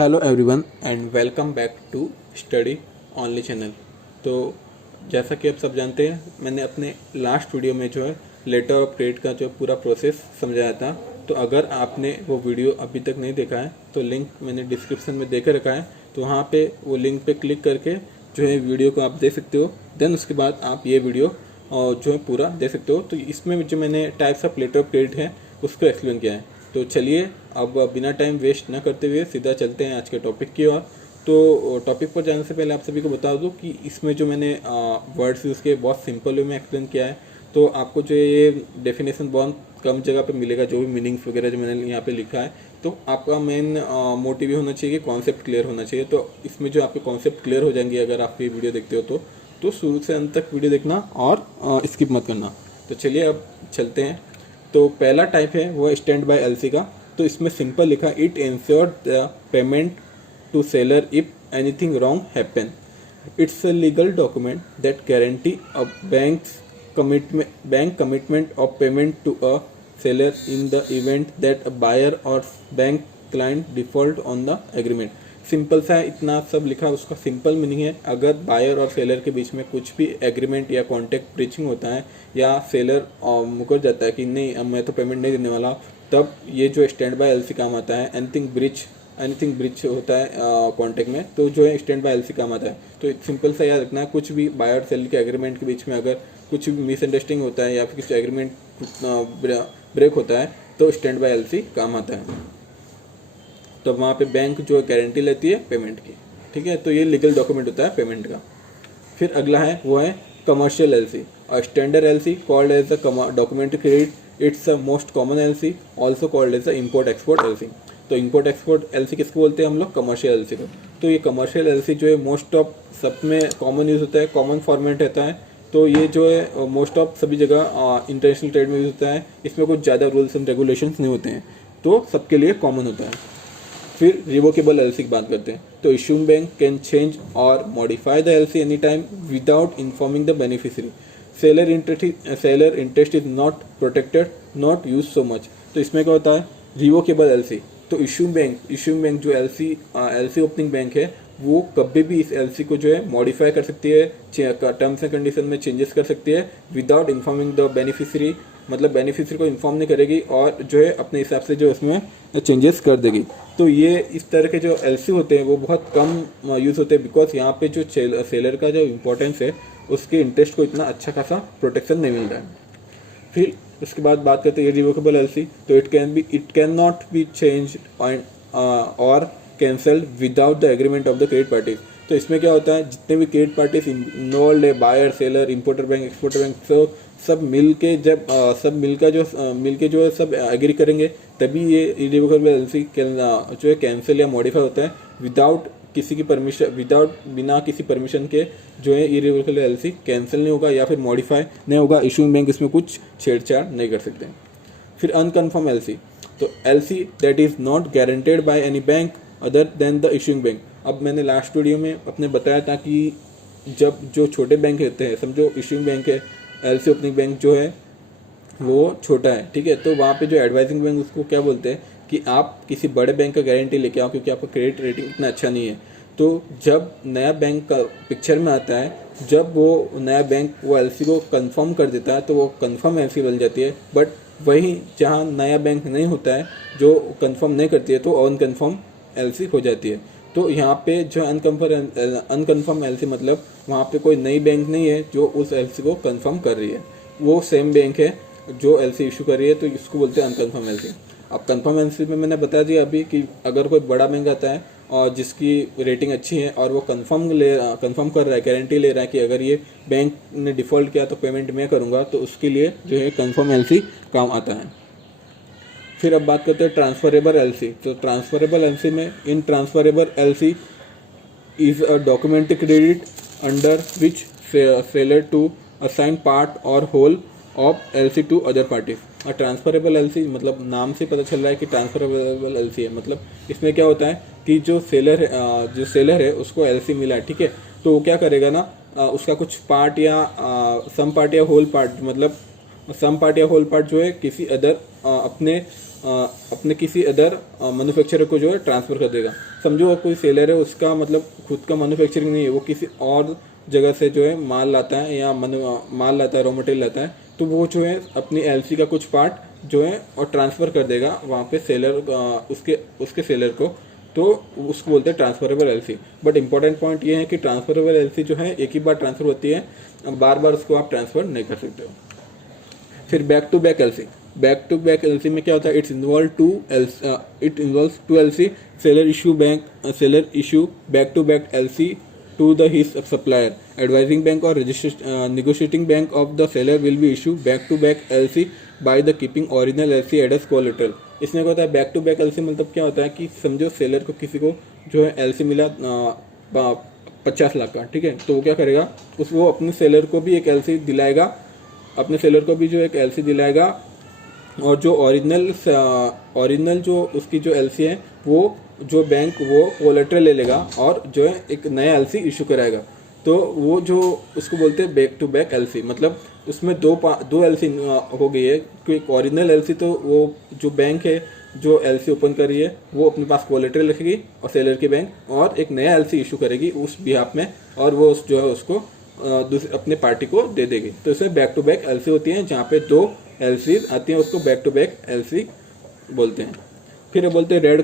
Hello everyone and welcome back to study only channel. तो जैसा कि आप सब जानते हैं, मैंने अपने लास्ट वीडियो में जो है लेटर ऑफ क्रेडिट का जो पूरा प्रोसेस समझाया था। तो अगर आपने वो वीडियो अभी तक नहीं देखा है तो लिंक मैंने डिस्क्रिप्शन में दे कर रखा है, तो वहाँ पे वो लिंक पे क्लिक करके जो है वीडियो को आप देख सकते हो। देन उसके बाद आप ये वीडियो जो है पूरा देख सकते हो। तो इसमें जो मैंने types of letter of credit है उसको एक्सप्लेन किया है। तो चलिए अब बिना टाइम वेस्ट न करते हुए सीधा चलते हैं आज के टॉपिक की ओर। तो टॉपिक पर जाने से पहले आप सभी को बता दूं कि इसमें जो मैंने वर्ड्स यूज़ किए बहुत सिंपल वे में एक्सप्लेन किया है। तो आपको जो ये डेफिनेशन बहुत कम जगह पे मिलेगा, जो भी मीनिंग्स वगैरह जो मैंने यहाँ पे लिखा है। तो आपका मेन मोटिव होना चाहिए कि कॉन्सेप्ट क्लियर होना चाहिए। तो इसमें जो आपके कॉन्सेप्ट क्लियर हो जाएंगे अगर आप ये वीडियो देखते हो तो शुरू से अंत तक वीडियो देखना और स्किप मत करना। तो चलिए अब चलते हैं। तो पहला टाइप है वो स्टैंड बाय एलसी का। तो इसमें सिंपल लिखा, it insure the payment to seller if anything wrong happen. It's a legal document that guarantee a bank commitment of payment to a seller in the event that a buyer or bank client default on the agreement। Simple सा है, इतना सब लिखा। उसका simple meaning है, अगर buyer और seller के बीच में कुछ भी एग्रीमेंट या कॉन्ट्रैक्ट ब्रीचिंग होता है या सेलर मुकर जाता है कि नहीं अब मैं तो पेमेंट नहीं देने वाला, तब ये जो स्टैंड बाय एलसी काम आता है। एनीथिंग ब्रिच होता है कॉन्ट्रैक्ट में, तो जो है स्टैंड बाय एलसी काम आता है। तो सिंपल सा याद रखना है, कुछ भी बायर और सेलर के एग्रीमेंट के बीच में अगर कुछ भी मिसअंडरस्टैंडिंग होता है या फिर किसी एग्रीमेंट ब्रेक होता है तो स्टैंड बाय एलसी काम आता है। तो वहाँ पे बैंक जो गारंटी लेती है पेमेंट की, ठीक है। तो ये लीगल डॉक्यूमेंट होता है पेमेंट का। फिर अगला है वो है कमर्शियल एलसी और standard LC called as the document credit. It's the most common LC, also called as the import export LC. तो इम्पोर्ट एक्सपोर्ट एलसी किसको बोलते हैं हम लोग? कमर्शियल एलसी को। तो ये कमर्शियल एलसी जो है मोस्ट ऑफ सब में कॉमन यूज होता है, कॉमन फॉर्मेट रहता है। तो ये जो है मोस्ट ऑफ सभी जगह इंटरनेशनल ट्रेड में यूज होता है। इसमें कुछ ज़्यादा रूल्स एंड रेगुलेशंस नहीं होते हैं, तो सबके लिए कॉमन होता है। फिर रिवोकेबल एलसी की बात करते हैं। तो इशूइंग बैंक कैन चेंज और modify the LC any time without informing the beneficiary. Seller interest is not protected, not use so much. तो इसमें क्या होता है? Revocable LC. तो इशूइंग बैंक जो एलसी ओपनिंग बैंक है वो कभी भी इस एलसी को जो है मॉडिफाई कर सकती है, टर्म्स एंड कंडीशन में चेंजेस कर सकती है विदाउट इन्फॉर्मिंग द बेनिफिशियरी। मतलब बेनिफिशियरी को इन्फॉर्म नहीं करेगी और जो है अपने हिसाब से जो उसमें चेंजेस कर देगी। तो ये इस तरह के जो एलसी होते हैं वो बहुत कम यूज़ होते हैं, बिकॉज यहाँ पे जो सेलर का जो इम्पोर्टेंस है उसके इंटरेस्ट को इतना अच्छा खासा प्रोटेक्शन नहीं मिल रहा है। फिर उसके बाद बात करते हैं रिवोकेबल एलसी। तो it can not be change or cancel without the agreement of the credit parties. तो इसमें क्या होता है, जितने भी क्रेडिट पार्टीज इन्वॉल्व है, buyer, seller, importer bank, exporter bank, तो सब मिल के जो है सब एग्री करेंगे, तभी ये इरिवोकेबल एलसी जो है कैंसिल या मॉडिफाई होता है विदाउट किसी की परमिशन, बिना किसी परमिशन के जो है इरिवोकेबल एलसी कैंसिल नहीं होगा या फिर मॉडिफाई नहीं होगा। इशूइंग बैंक इसमें कुछ छेड़छाड़ नहीं कर सकते। फिर अनकन्फर्म एलसी। तो LC that is not guaranteed by any bank other than the issuing bank. अब मैंने लास्ट वीडियो में अपने बताया था कि जब जो छोटे बैंक रहते हैं, समझो इशूइंग बैंक है, एलसी ओपनिंग बैंक जो है वो छोटा है, ठीक है। तो वहाँ पे जो एडवाइजिंग बैंक उसको क्या बोलते हैं कि आप किसी बड़े बैंक का गारंटी लेके आओ, क्योंकि आपका क्रेडिट रेटिंग इतना अच्छा नहीं है। तो जब नया बैंक का पिक्चर में आता है, जब वो नया बैंक वो एलसी को कंफर्म कर देता है तो वो कंफर्म एलसी बन जाती है। बट वहीं जहाँ नया बैंक नहीं होता है, जो कंफर्म नहीं करती है, तो अनकन्फर्म एलसी हो जाती है। तो यहाँ पे जो अनकन्फर्म एलसी मतलब वहाँ पे कोई नई बैंक नहीं है जो उस एलसी को कंफर्म कर रही है, वो सेम बैंक है जो एलसी इशू कर रही है, तो इसको बोलते हैं अनकन्फर्म एलसी। अब कंफर्म एलसी में मैंने बता दिया अभी कि अगर कोई बड़ा बैंक आता है और जिसकी रेटिंग अच्छी है और वो कंफर्म कर रहा है, गारंटी ले रहा है कि अगर ये बैंक ने डिफ़ॉल्ट किया तो पेमेंट मैं करूँगा, तो उसके लिए जो है कंफर्म एलसी काम आता है। फिर अब बात करते हैं ट्रांसफरेबल एलसी। तो ट्रांसफरेबल एलसी में, in transferable LC is a document credit under which seller to assign part or whole of LC to other parties. और ट्रांसफरेबल एलसी मतलब नाम से पता चल रहा है कि ट्रांसफरेबल एलसी है। मतलब इसमें क्या होता है कि जो सेलर है उसको एलसी मिला है, ठीक है। तो वो क्या करेगा ना, उसका कुछ पार्ट या सम पार्ट या होल पार्ट, मतलब सम पार्ट या होल पार्ट जो है किसी अदर अपने किसी अदर मैन्युफैक्चरर को जो है ट्रांसफ़र कर देगा। समझो कोई सेलर है, उसका मतलब खुद का मैन्युफैक्चरिंग नहीं है, वो किसी और जगह से जो है माल लाता है या माल लाता है, रॉ मटेरियल लाता है, तो वो जो है अपनी एलसी का कुछ पार्ट जो है और ट्रांसफ़र कर देगा वहाँ पे सेलर उसके सेलर को, तो उसको बोलते हैं transferable LC. But important point ये है कि ट्रांसफरेबल एलसी जो है एक ही बार ट्रांसफ़र होती है, बार बार उसको आप ट्रांसफ़र नहीं कर सकते हो। फिर back to back LC. Back to back LC में क्या होता है? It involve two LC. Seller issue back to back LC to the his supplier. Advising bank or negotiating bank of the seller will be issue back to back LC by the keeping original LC as collateral. इसमें क्या होता है back to back LC? मतलब क्या होता है कि समझो सेलर को किसी को जो है एलसी मिला 50 लाख का, ठीक है, तो वो क्या करेगा, वो अपने सेलर को भी एक एलसी दिलाएगा, अपने सेलर को भी जो एक एलसी दिलाएगा, और जो ओरिजिनल जो उसकी जो एलसी है वो जो बैंक वो कोलेटरल ले लेगा और जो है एक नया एलसी इशू कराएगा। तो वो जो उसको बोलते हैं बैक टू बैक एलसी। मतलब उसमें दो एलसी हो गई है, क्योंकि ओरिजिनल एलसी तो वो जो बैंक है जो एलसी ओपन कर रही है वो अपने पास कोलेटरल रखेगी और सेलर की बैंक, और एक नया एलसी इशू करेगी उस बिहाफ में, और वो जो है उसको अपने पार्टी को दे देगी। तो इसमें बैक टू बैक एलसी होती है, जहाँ पे दो एलसी आती हैं, उसको बैक टू बैक एलसी बोलते हैं। फिर बोलते हैं red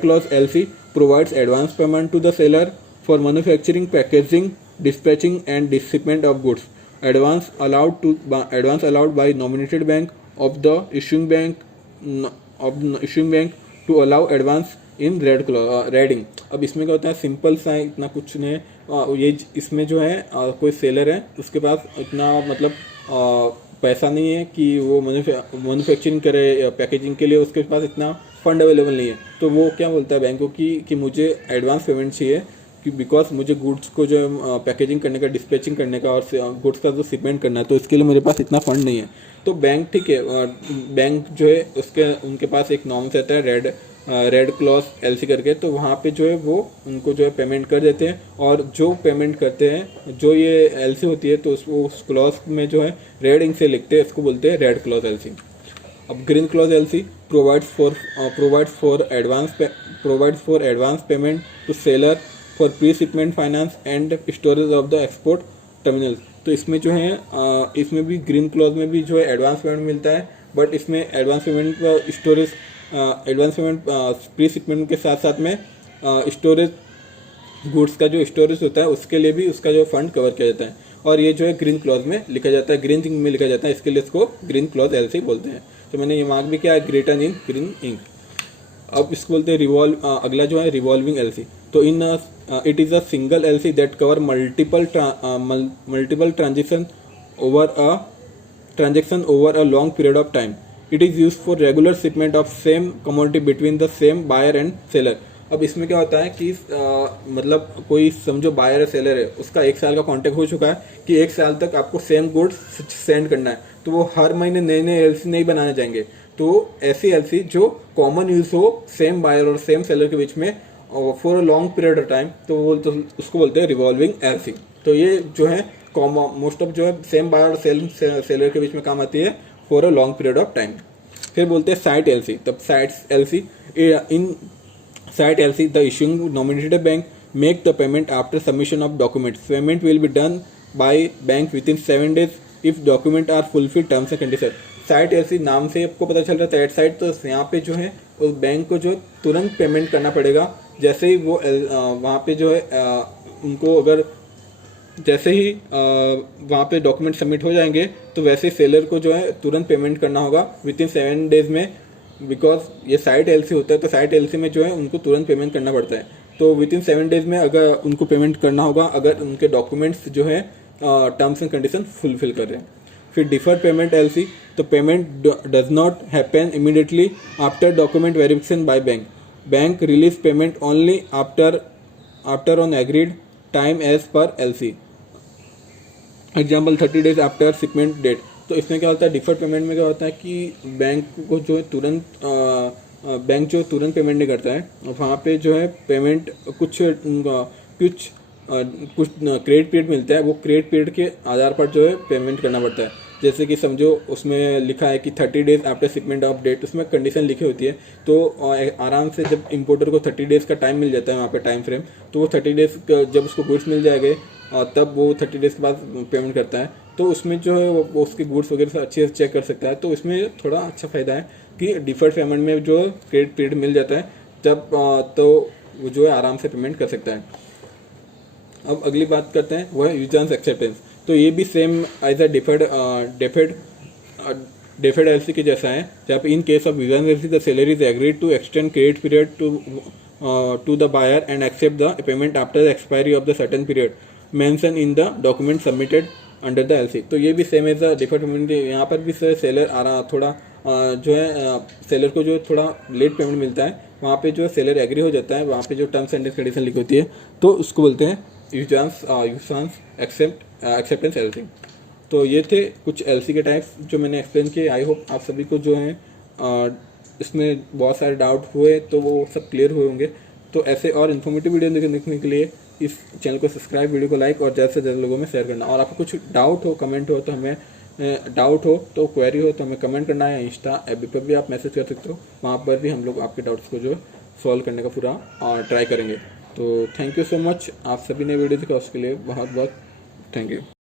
clause LC provides advance payment to the seller for manufacturing, packaging, dispatching and this shipment of goods. Advance allowed by nominated bank of the issuing bank to allow advance in red ink. अब इसमें क्या होता है, simple सा इतना कुछ नहीं है। ये इसमें जो है कोई सेलर है, उसके पास इतना मतलब पैसा नहीं है कि वो मैन्युफैक्चरिंग करे, पैकेजिंग के लिए उसके पास इतना फंड अवेलेबल नहीं है, तो वो क्या बोलता है बैंक को कि मुझे एडवांस पेमेंट चाहिए, कि बिकॉज मुझे गुड्स को जो पैकेजिंग करने का, डिस्पैचिंग करने का और गुड्स का जो शिपमेंट करना है, तो इसके लिए मेरे पास इतना फंड नहीं है। तो बैंक ठीक है, बैंक जो है उनके पास एक नॉर्म्स रहता है रेड क्लॉज एलसी करके, तो वहाँ पे जो है वो उनको जो है पेमेंट कर देते हैं, और जो पेमेंट करते हैं जो ये एलसी होती है तो उस क्लॉज में जो है रेड इंक से लिखते हैं, इसको बोलते हैं रेड क्लॉज एलसी। अब green clause LC provides for advance payment to seller for pre shipment finance and storage of the export terminal. तो इसमें जो है इसमें भी ग्रीन क्लॉज में भी जो है एडवांस पेमेंट मिलता है, बट इसमें advance payment storage pre shipment के साथ साथ में स्टोरेज गुड्स का जो स्टोरेज होता है उसके लिए भी उसका जो फंड कवर किया जाता है, और ये जो है ग्रीन क्लॉज में लिखा जाता है, ग्रीन इंक में लिखा जाता है, इसके लिए इसको ग्रीन क्लॉज एलसी बोलते हैं। तो मैंने ये मार्क भी किया है, ग्रेटर इन ग्रीन इंक। अब इसको बोलते हैं अगला जो है रिवॉल्विंग एलसी। तो it is a single LC that cover multiple transaction over a long period of time. It is use for regular shipment of same commodity between the same buyer and seller. अब इसमें क्या होता है कि मतलब कोई समझो बायर है, सेलर है, उसका 1 साल का कॉन्ट्रैक्ट हो चुका है कि 1 साल तक आपको सेम गुड्स सेंड करना है, तो वो हर महीने नए एलसी नहीं बनाने जाएंगे। तो ऐसी एलसी जो कॉमन यूज हो सेम बायर और सेम सेलर के बीच में for a long period of time, तो उसको बोलते हैं रिवॉल्विंग एलसी। तो ये जो है मोस्ट ऑफ जो है सेम बायर और सेलर के बीच में काम आती है for a long period of time. फिर बोलते हैं साइट एलसी। तब sight LC, in sight LC the issuing nominated bank make the payment after submission of documents. Payment will be done by bank with in 7 days if document are fulfil terms and condition. Sight LC नाम से आपको पता चल रहा है site, तो यहाँ पे जो है उस बैंक को जो तुरंत पेमेंट करना पड़ेगा, जैसे ही वो वहाँ पे जो है उनको अगर जैसे ही वहाँ पे डॉक्यूमेंट सबमिट हो जाएंगे तो वैसे सेलर को जो है तुरंत पेमेंट करना होगा विद इन 7 days में, बिकॉज ये साइट एलसी होता है, तो साइट एलसी में जो है उनको तुरंत पेमेंट करना पड़ता है। तो विद इन 7 days में अगर उनको पेमेंट करना होगा अगर उनके डॉक्यूमेंट्स जो है टर्म्स एंड कंडीशन फुलफिल कर रहे हैं। फिर डिफर्ड पेमेंट एलसी, तो payment does not happen immediately after document verification by bank. Bank release payment only after on agreed time as per LC. Example 30 days after shipment date. तो इसमें क्या होता है, डिफर्ड पेमेंट में क्या होता है कि बैंक को जो है बैंक जो तुरंत पेमेंट नहीं करता है, वहाँ पे जो है पेमेंट कुछ क्रेडिट पीरियड मिलता है, वो क्रेडिट पीरियड के आधार पर जो है पेमेंट करना पड़ता है। जैसे कि समझो उसमें लिखा है कि 30 days after shipment of date, उसमें कंडीशन लिखी होती है। तो आराम से जब इंपोर्टर को 30 डेज़ का टाइम मिल जाता है वहाँ पे टाइम फ्रेम, तो वो 30 डेज़ जब उसको गुड्स मिल जाएंगे तब वो 30 डेज़ के बाद पेमेंट करता है। तो उसमें जो है वो उसके गुड्स वगैरह से अच्छे से चेक कर सकता है। तो इसमें थोड़ा अच्छा फ़ायदा है कि डिफर्ड पेमेंट में जो क्रेडिट पीरियड मिल जाता है तब तो वो जो है आराम से पेमेंट कर सकता है। अब अगली बात करते हैं वो है यूजर्स एक्सेप्टेंस। तो ये भी same as a deferred LC के जैसा है, जहाँ पे in case of users LC the seller is agreed to extend credit period to the buyer and accept the payment after the expiry of the certain period mention in the document submitted under the LC. तो ये भी same as a deferred payment, यहाँ पर भी seller आ रहा थोड़ा जो है सेलर को जो थोड़ा लेट पेमेंट मिलता है, वहाँ पे जो सेलर एग्री हो जाता है, वहाँ पे जो टर्म्स एंड कंडीशन लिखी होती है तो उसको बोलते हैं यूजर्स एक्सेप्टेंस एलसी। तो ये थे कुछ एलसी के टाइप्स जो मैंने एक्सप्लेन किए। आई होप आप सभी को जो है इसमें बहुत सारे डाउट हुए तो वो सब क्लियर हुए होंगे। तो ऐसे और इन्फॉर्मेटिव वीडियो देखने के लिए इस चैनल को सब्सक्राइब, वीडियो को लाइक और ज़्यादा से ज़्यादा लोगों में शेयर करना। और आपको कुछ डाउट हो, कमेंट हो तो हमें क्वेरी हो तो हमें कमेंट करना है। इंस्टा एफ पर भी आप मैसेज कर सकते हो, वहाँ पर भी हम लोग आपके डाउट्स को जो सॉल्व करने का पूरा ट्राई करेंगे। तो थैंक यू सो मच, आप सभी ने वीडियो देखा उसके लिए बहुत बहुत थैंक यू।